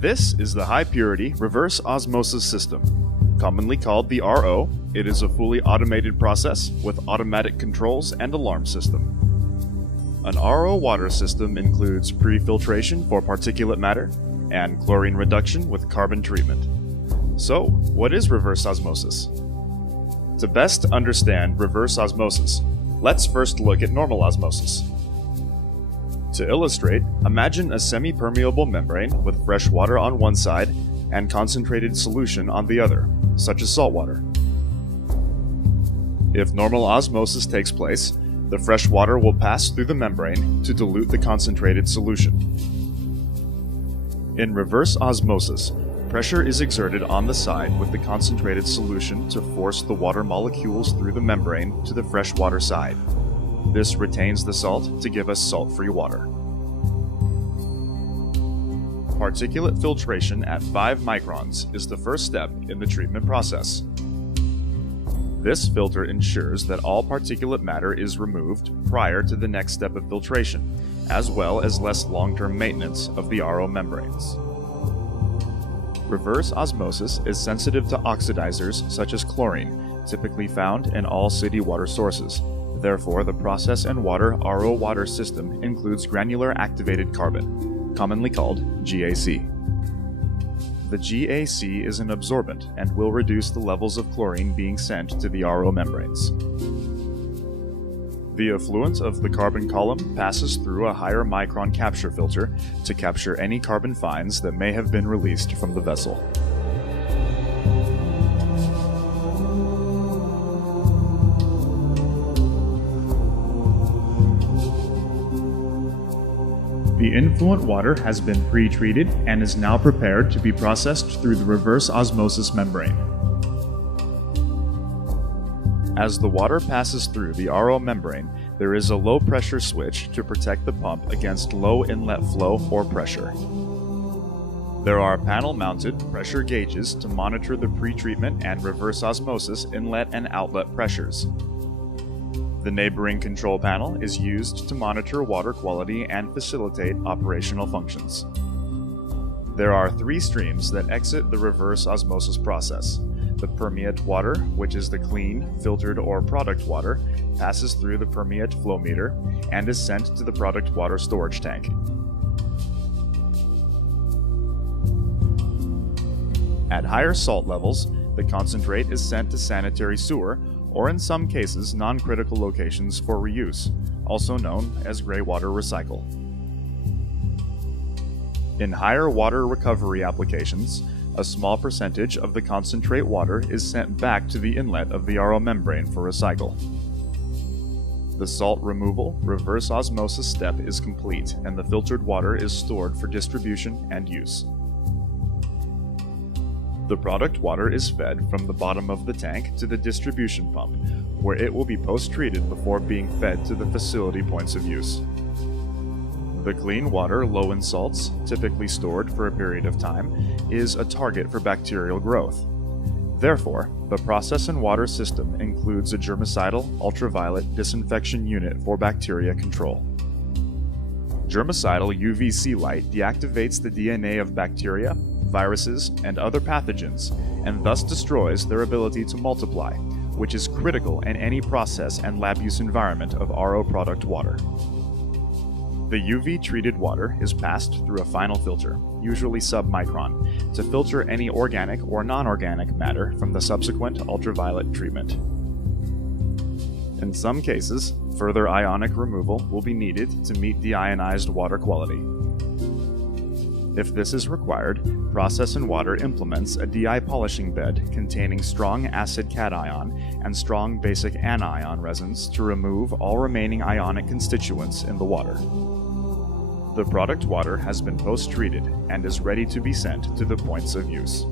This is the high-purity reverse osmosis system. Commonly called the RO, it is a fully automated process with automatic controls and alarm system. An RO water system includes pre-filtration for particulate matter and chlorine reduction with carbon treatment. So, what is reverse osmosis? To best understand reverse osmosis, let's first look at normal osmosis. To illustrate, imagine a semi-permeable membrane with fresh water on one side and concentrated solution on the other, such as salt water. If normal osmosis takes place, the fresh water will pass through the membrane to dilute the concentrated solution. In reverse osmosis, pressure is exerted on the side with the concentrated solution to force the water molecules through the membrane to the freshwater side. This retains the salt to give us salt-free water. Particulate filtration at 5 microns is the first step in the treatment process. This filter ensures that all particulate matter is removed prior to the next step of filtration, as well as less long-term maintenance of the RO membranes. Reverse osmosis is sensitive to oxidizers such as chlorine, typically found in all city water sources. Therefore, the process and water RO water system includes granular activated carbon, commonly called GAC. The GAC is an absorbent and will reduce the levels of chlorine being sent to the RO membranes. The effluent of the carbon column passes through a higher micron capture filter to capture any carbon fines that may have been released from the vessel. The influent water has been pre-treated and is now prepared to be processed through the reverse osmosis membrane. As the water passes through the RO membrane, there is a low pressure switch to protect the pump against low inlet flow or pressure. There are panel-mounted pressure gauges to monitor the pre-treatment and reverse osmosis inlet and outlet pressures. The neighboring control panel is used to monitor water quality and facilitate operational functions. There are 3 streams that exit the reverse osmosis process. The permeate water, which is the clean, filtered, or product water, passes through the permeate flow meter and is sent to the product water storage tank. At higher salt levels, the concentrate is sent to sanitary sewer, or in some cases non-critical locations for reuse, also known as gray water recycle. In higher water recovery applications, a small percentage of the concentrate water is sent back to the inlet of the RO membrane for recycle. The salt removal reverse osmosis step is complete and the filtered water is stored for distribution and use. The product water is fed from the bottom of the tank to the distribution pump, where it will be post-treated before being fed to the facility points of use. The clean water low in salts, typically stored for a period of time, is a target for bacterial growth. Therefore, the process and water system includes a germicidal ultraviolet disinfection unit for bacteria control. Germicidal UVC light deactivates the DNA of bacteria, viruses, and other pathogens, and thus destroys their ability to multiply, which is critical in any process and lab use environment of RO product water. The UV-treated water is passed through a final filter, usually sub-micron, to filter any organic or non-organic matter from the subsequent ultraviolet treatment. In some cases, further ionic removal will be needed to meet deionized water quality. If this is required, Process and Water implements a DI polishing bed containing strong acid cation and strong basic anion resins to remove all remaining ionic constituents in the water. The product water has been post-treated and is ready to be sent to the points of use.